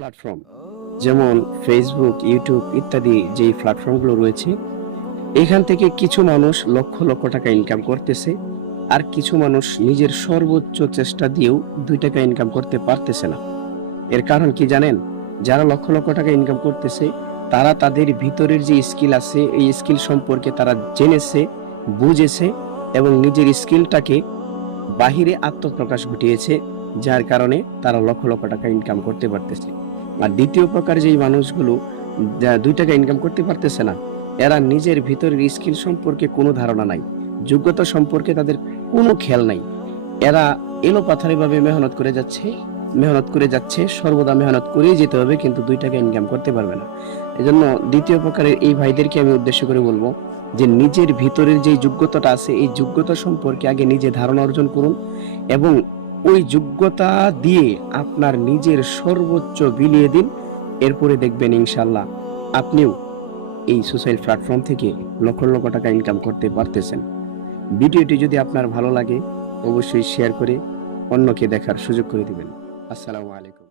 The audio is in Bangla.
প্ল্যাটফর্ম যেমন ফেসবুক ইউটিউব ইত্যাদি যেই প্ল্যাটফর্মগুলো রয়েছে এখান থেকে কিছু মানুষ লক্ষ লক্ষ টাকা ইনকাম করতেছে আর কিছু মানুষ নিজের সর্বোচ্চ চেষ্টা দিয়েও দুই টাকা ইনকাম করতে পারতেছে না। এর কারণ কি জানেন? যারা লক্ষ লক্ষ টাকা ইনকাম করতেছে, তারা তাদের ভিতরের যে স্কিল আছে, এই স্কিল সম্পর্কে তারা জেনেছে, বুঝেছে এবং নিজের স্কিলটাকে বাহিরে আত্মপ্রকাশ ঘটিয়েছে, যার কারণে তারা লক্ষ লক্ষ টাকা ইনকাম করতে পারতেছে। আর দ্বিতীয় প্রকার যেই মানুষগুলো দুই টাকা ইনকাম করতে পারতেছে না, এরা নিজের ভিতরের স্কিল সম্পর্কে কোনো ধারণা নাই, যোগ্যতা সম্পর্কে তাদের কোনো খেয়াল নাই। এরা এলো পাথারিভাবে মেহনত করে যাচ্ছে, মেহনত করে যাচ্ছে, সর্বদা মেহনত করেই যেতে হবে, কিন্তু দুই টাকা ইনকাম করতে পারবে না। এজন্য দ্বিতীয় প্রকারের এই ভাইদেরকে আমি উদ্দেশ্য করে বলব যে, নিজের ভিতরের যে যোগ্যতাটা আছে, এই যোগ্যতা সম্পর্কে আগে নিজে ধারণা অর্জন করুন এবং ওই যোগ্যতা দিয়ে আপনার নিজের সর্বোচ্চ বিলিয়ে দিন। এরপরে দেখবেন ইনশাল্লাহ আপনিও এই সোশ্যাল প্ল্যাটফর্ম থেকে লক্ষ লক্ষ টাকা ইনকাম করতে পারতেছেন। ভিডিওটি যদি আপনার ভালো লাগে, অবশ্যই শেয়ার করে অন্যকে দেখার সুযোগ করে দেবেন। আসসালামু আলাইকুম।